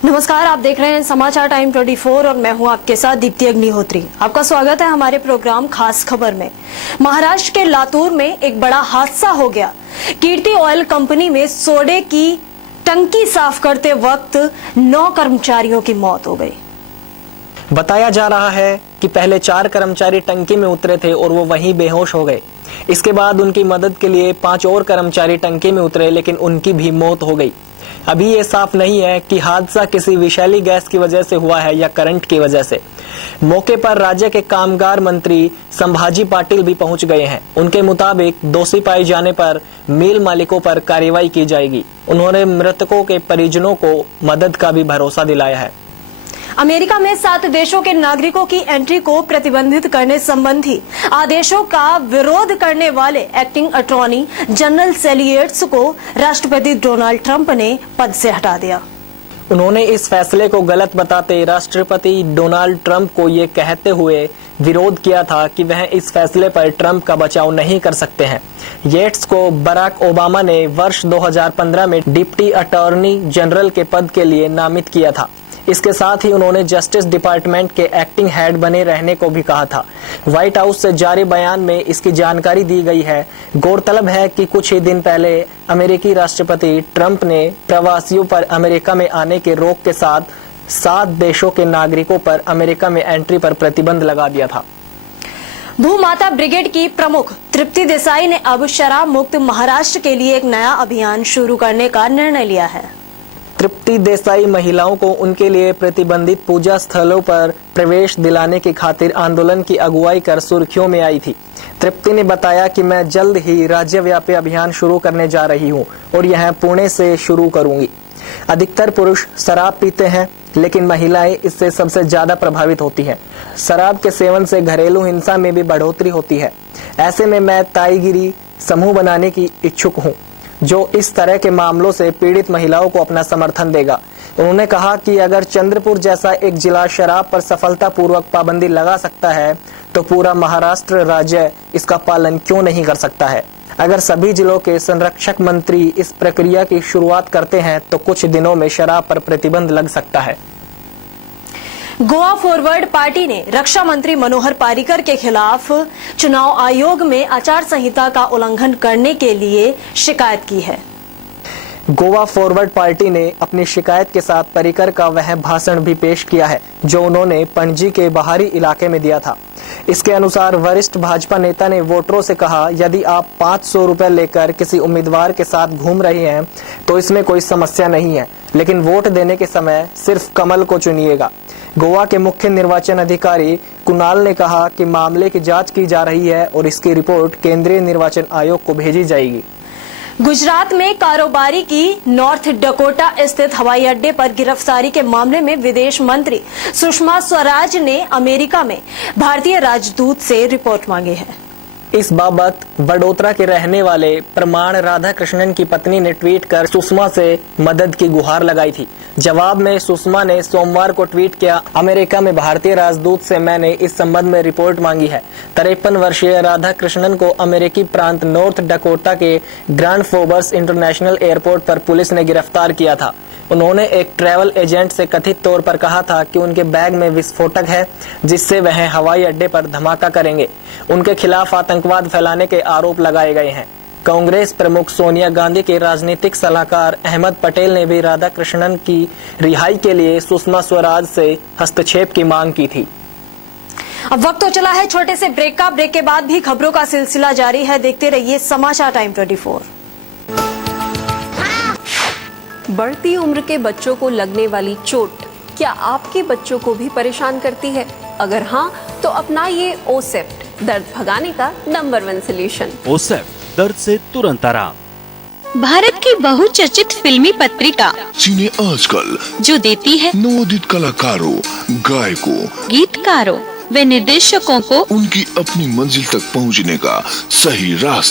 नमस्कार, आप देख रहे हैं समाचार टाइम 24 और मैं हूं आपके साथ दीप्ति अग्निहोत्री। आपका स्वागत है हमारे प्रोग्राम खास खबर में। महाराष्ट्र के लातूर में एक बड़ा हादसा हो गया। कीर्ति ऑयल कंपनी में सोडे की टंकी साफ करते वक्त 9 कर्मचारियों की मौत हो गई। बताया जा रहा है कि पहले 4 कर्मचारी टंकी में उतरे थे और वो वहीं बेहोश हो गए। इसके बाद उनकी मदद के लिए 5 और कर्मचारी टंकी में उतरे, लेकिन उनकी भी मौत हो गई। अभी ये साफ नहीं है कि हादसा किसी विषैली गैस की वजह से हुआ है या करंट की वजह से। मौके पर राज्य के कामगार मंत्री संभाजी पाटिल भी पहुंच गए हैं। उनके मुताबिक दोषी पाए जाने पर मिल मालिकों पर कार्रवाई की जाएगी। उन्होंने मृतकों के परिजनों को मदद का भी भरोसा दिलाया है। अमेरिका में 7 देशों के नागरिकों की एंट्री को प्रतिबंधित करने संबंधी आदेशों का विरोध करने वाले एक्टिंग अटॉर्नी जनरल सेली येट्स को राष्ट्रपति डोनाल्ड ट्रंप ने पद से हटा दिया। उन्होंने इस फैसले को गलत बताते राष्ट्रपति डोनाल्ड ट्रंप को ये कहते हुए विरोध किया था कि वह इस फैसले पर ट्रंप का बचाव नहीं कर सकते हैं। येट्स को बराक ओबामा ने वर्ष 2015 में डिप्टी अटॉर्नी जनरल के पद के लिए नामित किया था। इसके साथ ही उन्होंने जस्टिस डिपार्टमेंट के एक्टिंग हेड बने रहने को भी कहा था। व्हाइट हाउस से जारी बयान में इसकी जानकारी दी गई है। गौरतलब है कि कुछ ही दिन पहले अमेरिकी राष्ट्रपति ट्रंप ने प्रवासियों पर अमेरिका में आने के रोक के साथ 7 देशों के नागरिकों पर अमेरिका में एंट्री पर प्रतिबंध लगा दिया था। भूमाता ब्रिगेड की प्रमुख तृप्ति देसाई ने अब शराब मुक्त महाराष्ट्र के लिए एक नया अभियान शुरू करने का निर्णय लिया है। तृप्ति देसाई महिलाओं को उनके लिए प्रतिबंधित पूजा स्थलों पर प्रवेश दिलाने की खातिर आंदोलन की अगुवाई कर सुर्खियों में आई थी। तृप्ति ने बताया कि मैं जल्द ही राज्यव्यापी अभियान शुरू करने जा रही हूं और यह पुणे से शुरू करूंगी। अधिकतर पुरुष शराब पीते हैं, लेकिन महिलाएं इससे सबसे ज्यादा प्रभावित होती हैं। शराब के सेवन से घरेलू हिंसा में भी बढ़ोतरी होती है। ऐसे में मैं ताईगिरी समूह बनाने की इच्छुक हूँ जो इस तरह के मामलों से पीड़ित महिलाओं को अपना समर्थन देगा। उन्होंने कहा कि अगर चंद्रपुर जैसा एक जिला शराब पर सफलतापूर्वक पाबंदी लगा सकता है तो पूरा महाराष्ट्र राज्य इसका पालन क्यों नहीं कर सकता है। अगर सभी जिलों के संरक्षक मंत्री इस प्रक्रिया की शुरुआत करते हैं तो कुछ दिनों में शराब पर प्रतिबंध लग सकता है। गोवा फॉरवर्ड पार्टी ने रक्षा मंत्री मनोहर पारिकर के खिलाफ चुनाव आयोग में आचार संहिता का उल्लंघन करने के लिए शिकायत की है। गोवा फॉरवर्ड पार्टी ने अपनी शिकायत के साथ पारिकर का वह भाषण भी पेश किया है जो उन्होंने पणजी के बाहरी इलाके में दिया था। इसके अनुसार वरिष्ठ भाजपा नेता ने वोटरों से कहा, यदि आप 500 रुपए लेकर किसी उम्मीदवार के साथ घूम रहे हैं तो इसमें कोई समस्या नहीं है, लेकिन वोट देने के समय सिर्फ कमल को चुनिएगा। गोवा के मुख्य निर्वाचन अधिकारी कुणाल ने कहा कि मामले की जांच की जा रही है और इसकी रिपोर्ट केंद्रीय निर्वाचन आयोग को भेजी जाएगी। गुजरात में कारोबारी की नॉर्थ डकोटा स्थित हवाई अड्डे पर गिरफ्तारी के मामले में विदेश मंत्री सुषमा स्वराज ने अमेरिका में भारतीय राजदूत से रिपोर्ट मांगी है। इस बाबत वडोदरा के रहने वाले प्रमाण राधाकृष्णन की पत्नी ने ट्वीट कर सुषमा से मदद की गुहार लगाई थी। जवाब में सुषमा ने सोमवार को ट्वीट किया, अमेरिका में भारतीय राजदूत से मैंने इस संबंध में रिपोर्ट मांगी है। 53 वर्षीय राधाकृष्णन को अमेरिकी प्रांत नॉर्थ डकोटा के ग्रैंड फोर्ब्स इंटरनेशनल एयरपोर्ट पर पुलिस ने गिरफ्तार किया था। उन्होंने एक ट्रैवल एजेंट से कथित तौर पर कहा था कि उनके बैग में विस्फोटक है जिससे वह हवाई अड्डे पर धमाका करेंगे। उनके खिलाफ आतंकवाद फैलाने के आरोप लगाए गए हैं। कांग्रेस प्रमुख सोनिया गांधी के राजनीतिक सलाहकार अहमद पटेल ने भी राधाकृष्णन की रिहाई के लिए सुषमा स्वराज से हस्तक्षेप की मांग की थी। अब वक्त तो चला है छोटे से ब्रेक का। ब्रेक के बाद भी खबरों का सिलसिला जारी है। देखते रहिए समाचार टाइम 24। बढ़ती उम्र के बच्चों को लगने वाली चोट क्या आपके बच्चों को भी परेशान करती है? अगर हाँ तो अपनाइए ओसेप्ट, दर्द भगाने का नंबर 1 सॉल्यूशन। ओसेप्ट, दर्द से तुरंत आराम। भारत की बहुचर्चित फिल्मी पत्रिका सिने आजकल जो देती है नवोदित कलाकारों, गायकों, गीतकारों व निर्देशकों को उनकी अपनी मंजिल तक पहुंचने का सही रास्ता।